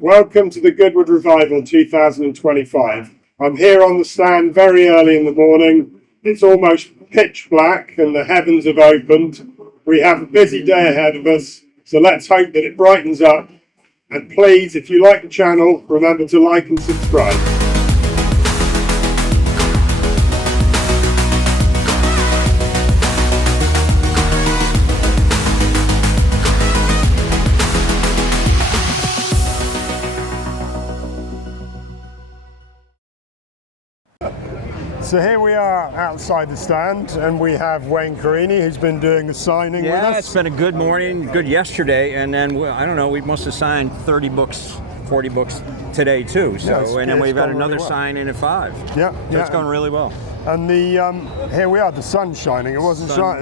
Welcome to the Goodwood Revival 2025. I'm here on the stand very early in the morning. It's almost pitch black and the heavens have opened. We have a busy day ahead of us, so let's hope that it brightens up. And please, if you like the channel, remember to like and subscribe. So here we are outside the stand, and we have Wayne Carini, who's been doing a signing with us. Yeah, it's been a good morning, good yesterday, and then, I don't know, we must have signed 30 books, 40 books today too. So, and then we've got another signing at 5. Yeah, so it's going really well. And the here we are, the sun's shining. It wasn't sunny.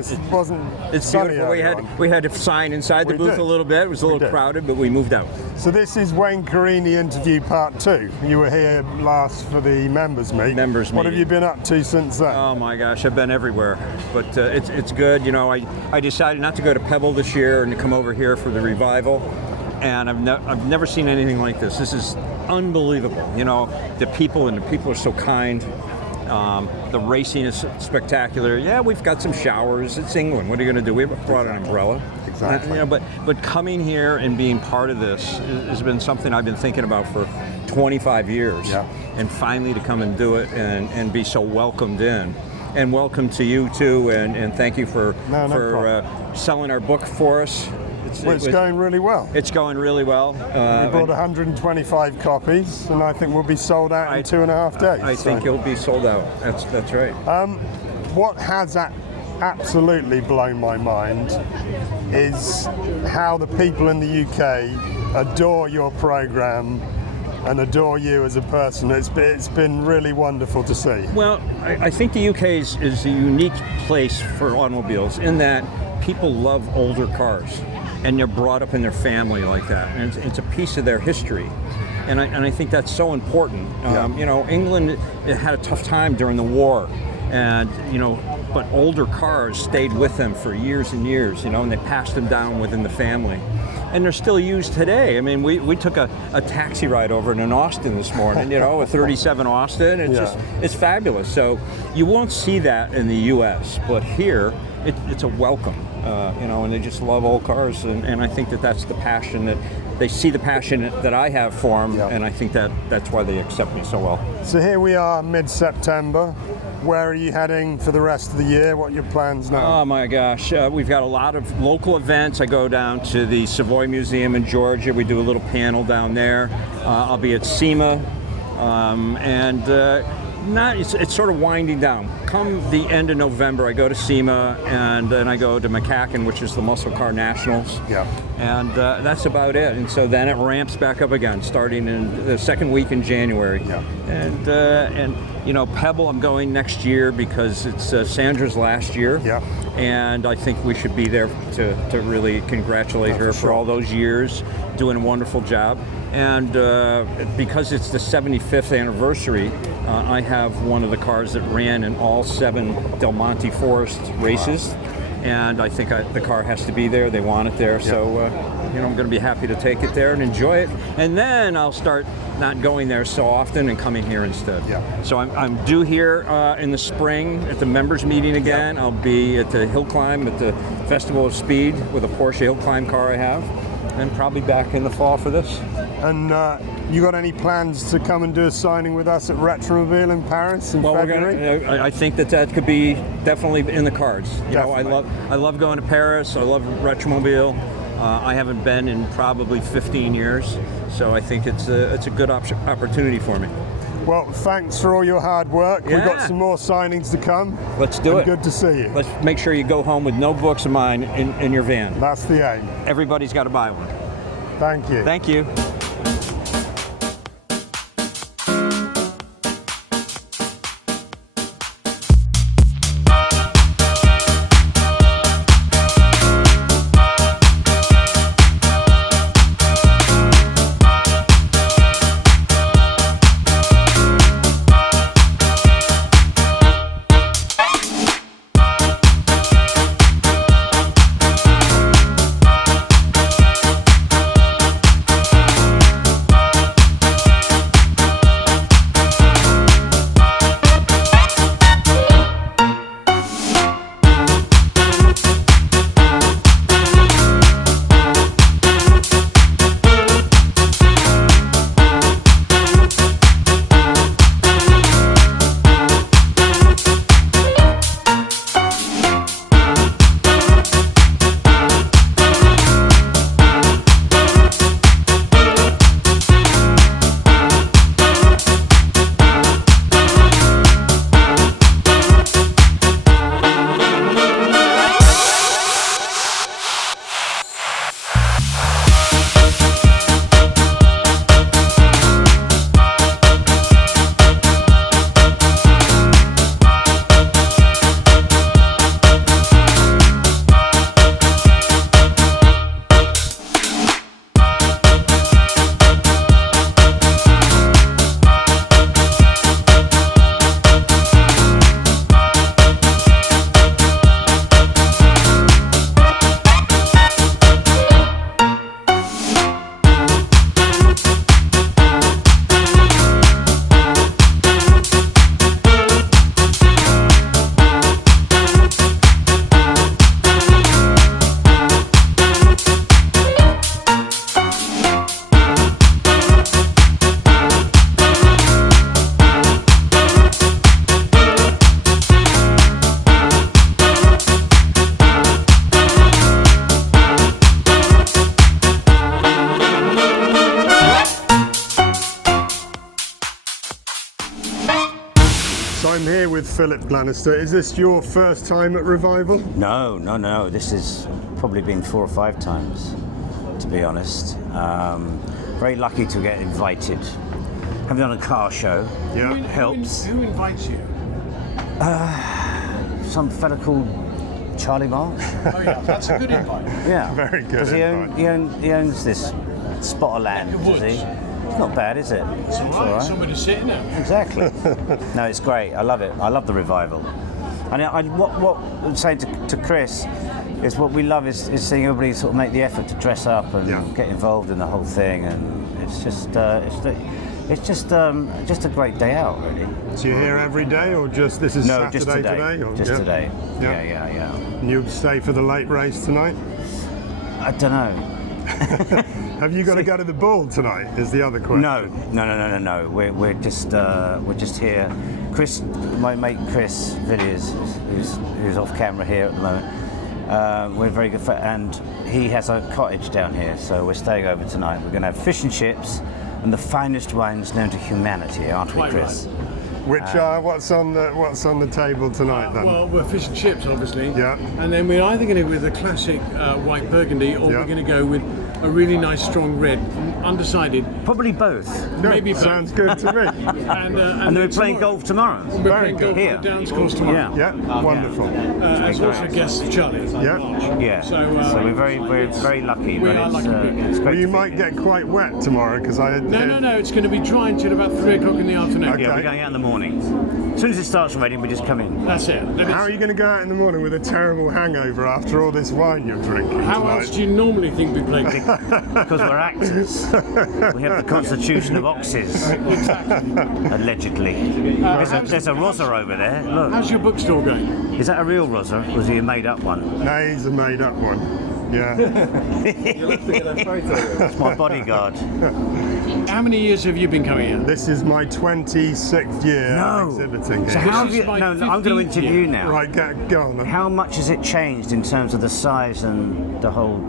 It's sunny. Beautiful. We had to sign inside the booth a little bit. It was a little crowded, but we moved out. So this is Wayne Carini interview part 2. You were here last for the members meet. What have you been up to since then? Oh my gosh, I've been everywhere, but it's good. You know, I decided not to go to Pebble this year and to come over here for the revival. And I've never seen anything like this. This is unbelievable. You know, the people are so kind. The racing is spectacular. Yeah, we've got some showers. It's England. What are you going to do? We brought an umbrella. Exactly. You know, but coming here and being part of this has been something I've been thinking about for 25 years. Yeah. And finally to come and do it and be so welcomed in. And welcome to you too. And thank you for selling our book for us. It's going really well. It's going really well. We bought 125 copies, and I think we'll be sold out in 2.5 days. I think you'll be sold out. That's right. What has absolutely blown my mind is how the people in the UK adore your program and adore you as a person. It's been really wonderful to see. Well, I think the UK is a unique place for automobiles in that people love older cars. And they're brought up in their family like that, and it's a piece of their history, and I think that's so important. You know, England had a tough time during the war, and but older cars stayed with them for years and years. You know, and they passed them down within the family, and they're still used today. I mean, we took a taxi ride over in an Austin this morning. You know, a 37 Austin. It's fabulous. So you won't see that in the U.S., but here it's a welcome. And they just love old cars, and I think that's the passion that they see, the passion that I have for them, and I think that's why they accept me so well. So here we are, mid-September. Where are you heading for the rest of the year? What are your plans now? Oh my gosh, we've got a lot of local events. I go down to the Savoy Museum in Georgia. We do a little panel down there. I'll be at SEMA, it's sort of winding down. Come the end of November, I go to SEMA, and then I go to McCacken, which is the Muscle Car Nationals. Yeah. And that's about it. And so then it ramps back up again, starting in the second week in January. Yeah. And Pebble, I'm going next year because it's Sandra's last year. Yeah. And I think we should be there to really congratulate her for all those years, doing a wonderful job. And because it's the 75th anniversary, I have one of the cars that ran in all 7 Del Monte Forest races. Wow. And I think the car has to be there. They want it there. Yep. So, I'm going to be happy to take it there and enjoy it. And then I'll start not going there so often and coming here instead. Yeah. So I'm due here in the spring at the members meeting again. Yep. I'll be at the Hill Climb at the Festival of Speed with a Porsche Hill Climb car I have. And probably back in the fall for this. And you got any plans to come and do a signing with us at Retromobile in Paris in February? I think that could be definitely in the cards. You know, I love going to Paris. I love Retromobile. I haven't been in probably 15 years, so I think it's a good opportunity for me. Well, thanks for all your hard work. Yeah. We've got some more signings to come. Let's do it. Good to see you. Let's make sure you go home with no books of mine in your van. That's the aim. Everybody's got to buy one. Thank you. Thank you. So I'm here with Philip Glenister. Is this your first time at Revival? No. This has probably been 4 or 5 times, to be honest. Very lucky to get invited. Having done a car show helps. Who invites you? Some fella called Charlie March. Oh yeah, that's a good invite. Yeah, Very good because he owns this spot of land, does he? It's not bad, is it? It's all right. Somebody's sitting there. Exactly. No, it's great. I love it. I love the Revival. And what I'm saying to Chris is what we love is seeing everybody sort of make the effort to dress up and get involved in the whole thing, and it's just a great day out, really. So you're here every day, or just this is Saturday just today? Or? Just today. Yeah. Yeah. And you'll stay for the late race tonight? I don't know. Have you got to go to the ball tonight? Is the other question. No. We're just here. Chris, my mate Chris Villiers, who's off camera here at the moment. We're very good friends, and he has a cottage down here, so we're staying over tonight. We're going to have fish and chips and the finest wines known to humanity, aren't we, Chris? Which what's on the table tonight then? Well, we're fish and chips, obviously. Yeah. And then we're either going to go with a classic white burgundy, or we're going to go with a really nice strong red. Undecided. Probably both. No, Maybe both. sounds good to me. And We're then playing golf tomorrow. We're playing golf here. at the Downs course tomorrow. Yeah. Yeah, wonderful. As also guests of Charlie. Yeah. Yeah. So we're very lucky. we but are it's, lucky people. it's great Well, you to be might here. get quite wet tomorrow because I. No. It's going to be dry until about 3 o'clock in the afternoon. Okay. Yeah, we're going out in the morning. As soon as it starts raining, we just come in. That's it. Then How are you going to go out in the morning with a terrible hangover after all this wine you're drinking? How tonight? else do you normally think we play golf? Because we're actors. We have the constitution of oxes, allegedly. There's a Rosa over there. Look. How's your bookstore going? Is that a real Rosa, or is he a made-up one? No, he's a made-up one. Yeah. That's my bodyguard. How many years have you been coming here? This is my 26th year No. exhibiting So here. how This have is you? my No, I'm going to 15th interview year. now. Right, go on. Then. How much has it changed in terms of the size and the whole?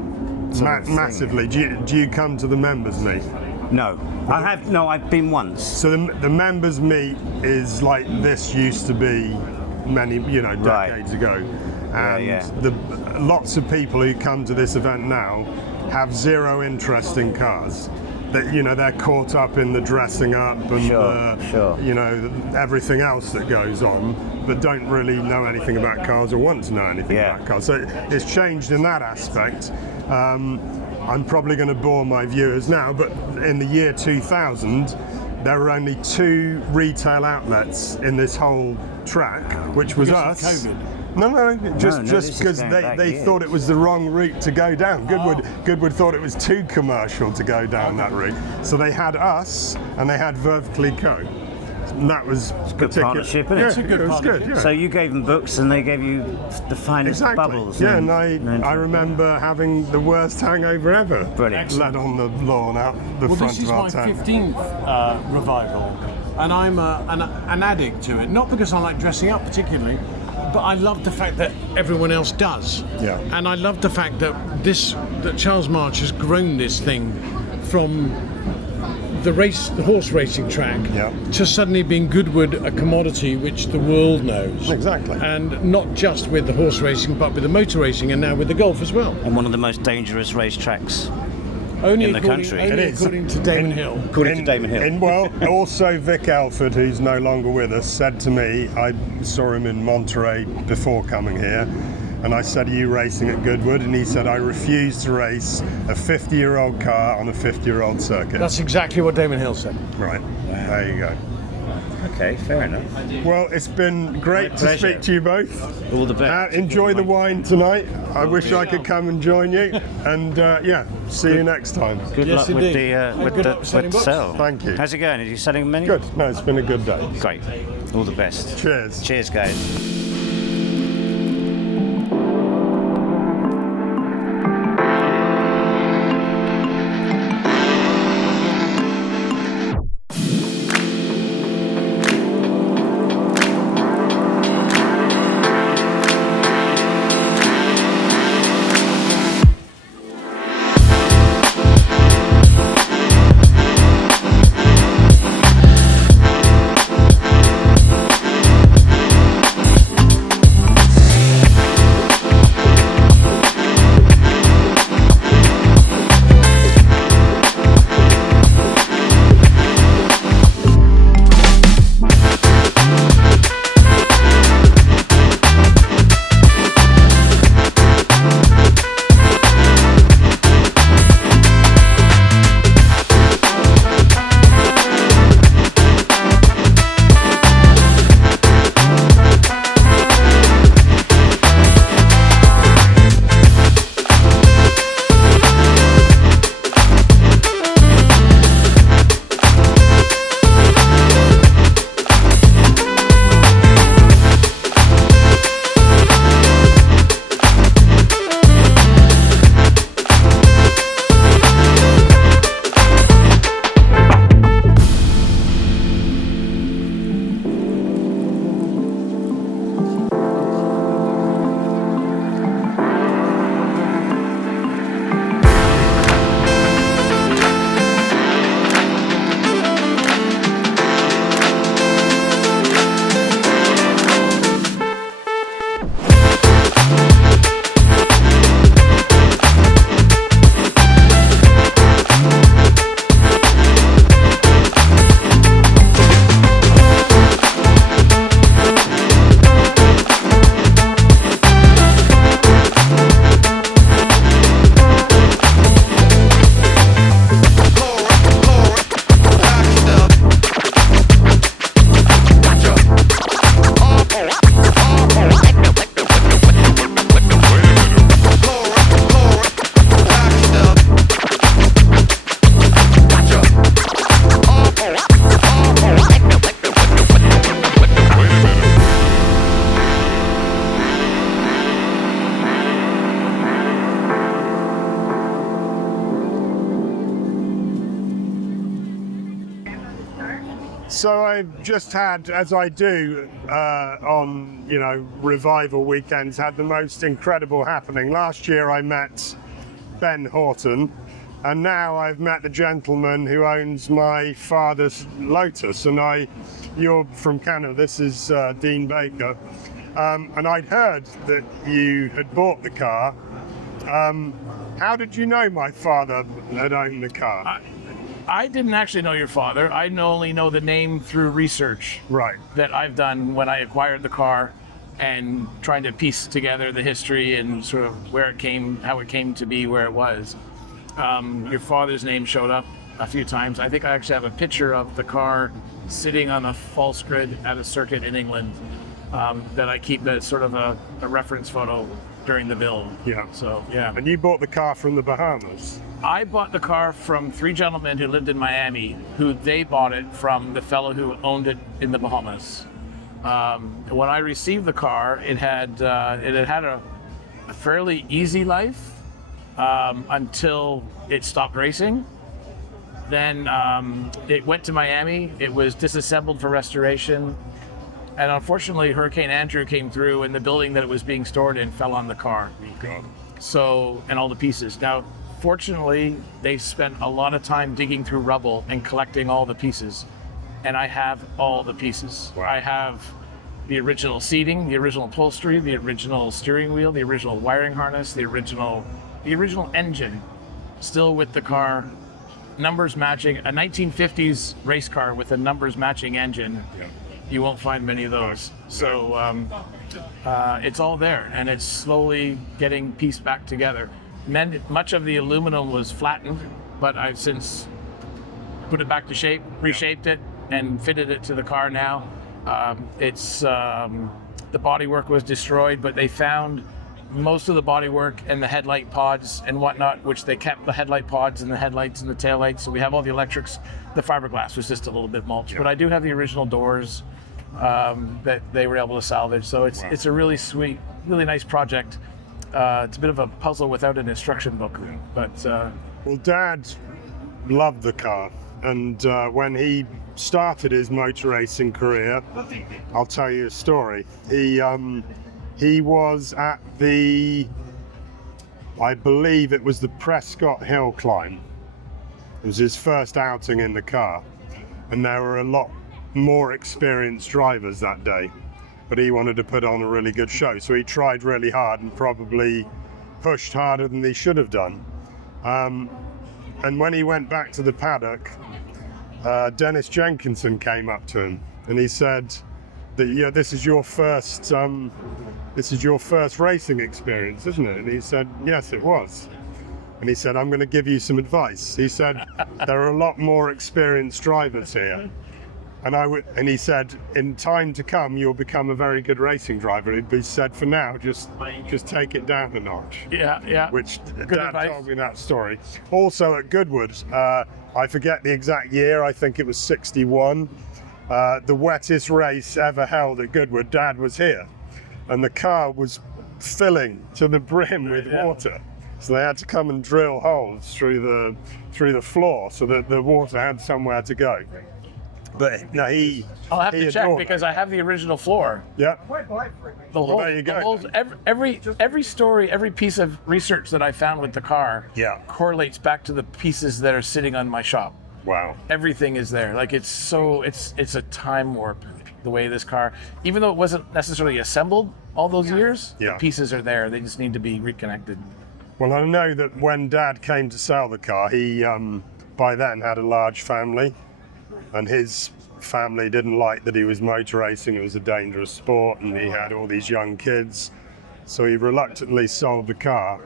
sort of thing? Massively. Do you come to the members meet? No, I have. No, I've been once. So the members meet is like this used to be many, Right. decades ago, and Yeah. lots of people who come to this event now have zero interest in cars. That they're caught up in the dressing up and Sure. everything else that goes on, but don't really know anything about cars or want to know anything about cars. So it's changed in that aspect. I'm probably going to bore my viewers now, but in the year 2000, there were only 2 retail outlets in this whole track, which was Because of us. COVID? No, just this is because going back they years. thought it was the wrong route to go down. Goodwood thought it was too commercial to go down that route. So they had us and they had Veuve Clicquot. And that was good partnership, isn't it? Yeah, It's a good it was partnership. good. Yeah. So you gave them books, and they gave you the finest Exactly. bubbles. Yeah, and I remember having the worst hangover ever. Brilliant. Led on the lawn out the Well, front this is of our my town. 15th revival, and I'm an addict to it. Not because I like dressing up particularly, but I love the fact that everyone else does. Yeah. And I love the fact that Charles March has grown this thing from the horse racing track, Yeah. to suddenly being Goodwood a commodity which the world knows. Exactly. And not just with the horse racing, but with the motor racing, and now with the golf as well. And one of the most dangerous racetracks. Only In the according, country. Only It is. according to Damon Hill. According to Damon Hill. Well, also Vic Elford, who's no longer with us, said to me, I saw him in Monterey before coming here, and I said, are you racing at Goodwood? And he said, I refuse to race a 50-year-old car on a 50-year-old circuit. That's exactly what Damon Hill said. Right, there you go. Okay, fair enough. Well, it's been great to pleasure. speak to you both. All the best. Enjoy the wine tonight. I wish I could come and join you. And see you next time. Good Yes, luck with indeed. the And good luck selling with the books. sell. Thank you. How's it going? Are you selling many? Good. No, it's been a good day. Great. All the best. Cheers. Cheers, guys. So I've just had, as I do on, revival weekends, had the most incredible happening. Last year I met Ben Horton, and now I've met the gentleman who owns my father's Lotus. And you're from Canada, this is Dean Baker. And I'd heard that you had bought the car. How did you know my father had owned the car? I didn't actually know your father. I only know the name through research Right. that I've done when I acquired the car and trying to piece together the history and sort of where it came, how it came to be where it was. Your father's name showed up a few times. I think I actually have a picture of the car sitting on a false grid at a circuit in England that I keep as sort of a reference photo during the build. Yeah. So, yeah. And you bought the car from the Bahamas? I bought the car from 3 gentlemen who lived in Miami, who they bought it from the fellow who owned it in the Bahamas. When I received the car, it had a fairly easy life until it stopped racing. Then it went to Miami. It was disassembled for restoration. And unfortunately, Hurricane Andrew came through, and the building that it was being stored in fell on the car. So, and all the pieces. Now, fortunately, they spent a lot of time digging through rubble and collecting all the pieces. And I have all the pieces. Wow. I have the original seating, the original upholstery, the original steering wheel, the original wiring harness, the original engine, still with the car, numbers matching, a 1950s race car with a numbers matching engine. Yeah. You won't find many of those. So it's all there, and it's slowly getting pieced back together. Much of the aluminum was flattened, but I've since put it back to shape, reshaped it, and fitted it to the car now. The bodywork was destroyed, but they found most of the bodywork and the headlight pods and whatnot, which they kept the headlight pods and the headlights and the taillights. So we have all the electrics. The fiberglass was just a little bit mulched, but I do have the original doors that they were able to salvage. So it's a really sweet, really nice project. It's a bit of a puzzle without an instruction book, but Well, Dad loved the car, and when he started his motor racing career, I'll tell you a story. He was at I believe it was the Prescott Hill climb. It was his first outing in the car, and there were a lot more experienced drivers that day, but he wanted to put on a really good show, so he tried really hard and probably pushed harder than he should have done. And when he went back to the paddock, Dennis Jenkinson came up to him and he said that, this is your first racing experience, isn't it? And he said, yes, it was. And he said, I'm going to give you some advice. He said, there are a lot more experienced drivers here. And he said, in time to come, you'll become a very good racing driver. He said, for now, just take it down a notch. yeah. Which Good Dad advice. told me that story. Also at Goodwood, I forget the exact year, I think it was 61, the wettest race ever held at Goodwood, Dad was here. And the car was filling to the brim with water. So they had to come and drill holes through the floor so that the water had somewhere to go. But no, I'll have he to check adored because it. I have the original floor. Yeah. The whole, there you go. the whole, every story, every piece of research that I found with the car correlates back to the pieces that are sitting on my shop. Wow. Everything is there. Like it's a time warp, the way this car, even though it wasn't necessarily assembled all those years, the pieces are there. They just need to be reconnected. Well, I know that when Dad came to sell the car, he by then had a large family, and his family didn't like that he was motor racing. It was a dangerous sport, and he had all these young kids, so he reluctantly sold the car.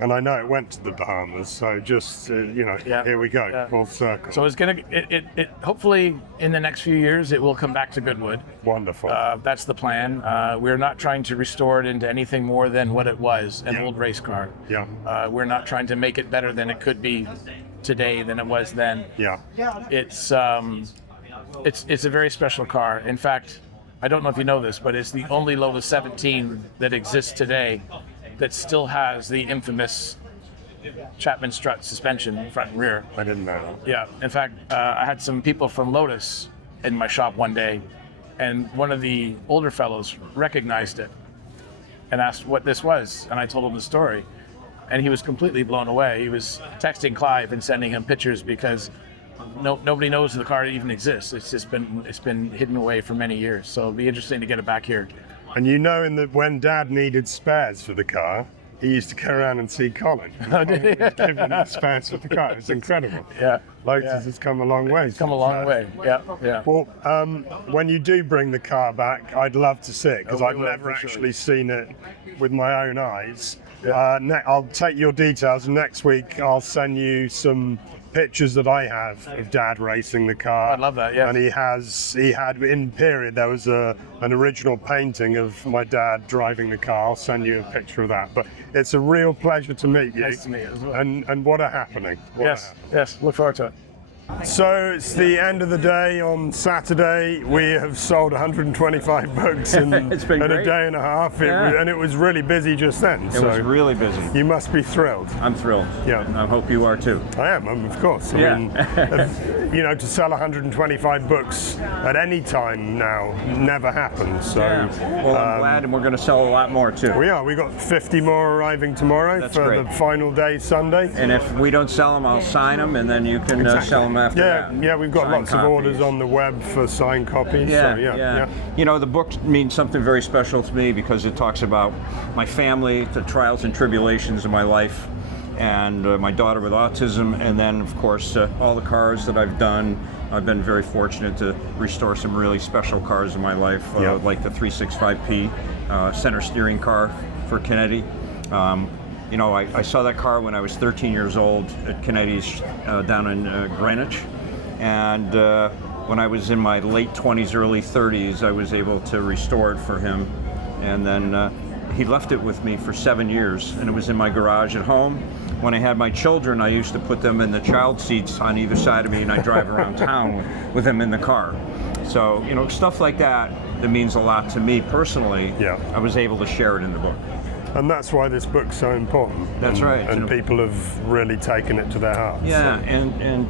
And I know it went to the Bahamas, so just here we go, full circle. So it's gonna, it hopefully in the next few years it will come back to Goodwood. Wonderful. That's the plan. We're not trying to restore it into anything more than what it was, an old race car. Yeah. We're not trying to make it better than it could be today than it was then. Yeah. It's a very special car. In fact, I don't know if you know this, but it's the only Lotus 17 that exists today that still has the infamous Chapman strut suspension front and rear. I didn't know that. Yeah. In fact, I had some people from Lotus in my shop one day, and one of the older fellows recognized it and asked what this was, and I told him the story, and he was completely blown away. He was texting Clive and sending him pictures because nobody knows the car even exists. It's been hidden away for many years. So it'll be interesting to get it back here. And you know, when Dad needed spares for the car, he used to go around and see Colin. Give him spares for the car. It's incredible. Yeah. Lotus has come a long way. Come a long way. Yeah. Yeah. Well, when you do bring the car back, I'd love to see it because Oh, we I've will, never for sure. actually seen it with my own eyes. Yeah. I'll take your details, and next week I'll send you some pictures that I have of Dad racing the car. I'd love that, yeah. And he had in period there was an original painting of my dad driving the car. I'll send you a picture of that. But it's a real pleasure to meet you. Nice to meet you as well. And what a happening. What a Yes. happening. Yes. Look forward to it. So it's the end of the day on Saturday. We have sold 125 books in It's been a great. day and a half. Yeah. And it was really busy just then. It was really busy. You must be thrilled. I'm thrilled. Yeah. I hope you are too. I am, of course. I Yeah. mean, to sell 125 books at any time now never happens. So, Well, I'm glad, and we're going to sell a lot more too. we are. We got 50 more arriving tomorrow That's for great. the final day Sunday. And if we don't sell them, I'll sign them, and then you can sell them after Yeah, that. yeah, we've got Signed lots of orders copies. on the web for signed copies. Yeah, so, yeah. You know, the book means something very special to me because it talks about my family, the trials and tribulations of my life, and my daughter with autism, and then, of course, all the cars that I've done. I've been very fortunate to restore some really special cars in my life, like the 365P center steering car for Kennedy. I saw that car when I was 13 years old at Kennedy's down in Greenwich. And when I was in my late 20s, early 30s, I was able to restore it for him. And then he left it with me for 7 years, and it was in my garage at home. When I had my children, I used to put them in the child seats on either side of me, and I drive around town with them in the car. So, stuff like that means a lot to me personally. Yeah. I was able to share it in the book. And that's why this book's so important. That's right. And people have really taken it to their hearts. Yeah, and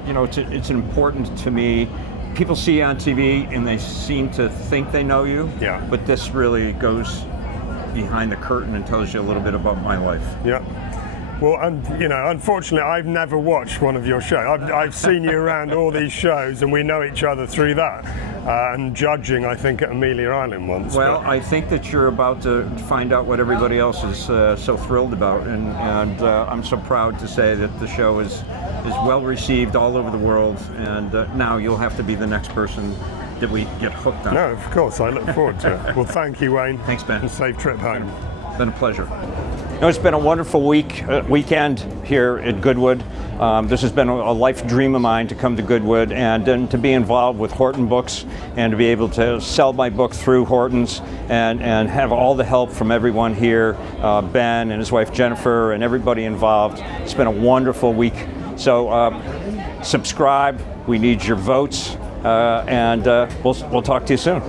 it's important to me. People see you on TV and they seem to think they know you. Yeah. But this really goes behind the curtain and tells you a little bit about my life. Yeah. Well, unfortunately, I've never watched one of your shows. I've seen you around all these shows, and we know each other through that. And judging, I think, at Amelia Island once. Well, but- I think that you're about to find out what everybody else is so thrilled about, and I'm so proud to say that the show is well received all over the world, and now you'll have to be the next person that we get hooked on. No, of course, I look forward to it. Well, thank you, Wayne. Thanks, Ben. And safe trip home. Been a pleasure. It's been a wonderful weekend here at Goodwood. This has been a life dream of mine to come to Goodwood and to be involved with Horton Books and to be able to sell my book through Horton's and have all the help from everyone here, Ben and his wife Jennifer and everybody involved. It's been a wonderful week. So subscribe. We need your votes, and we'll talk to you soon.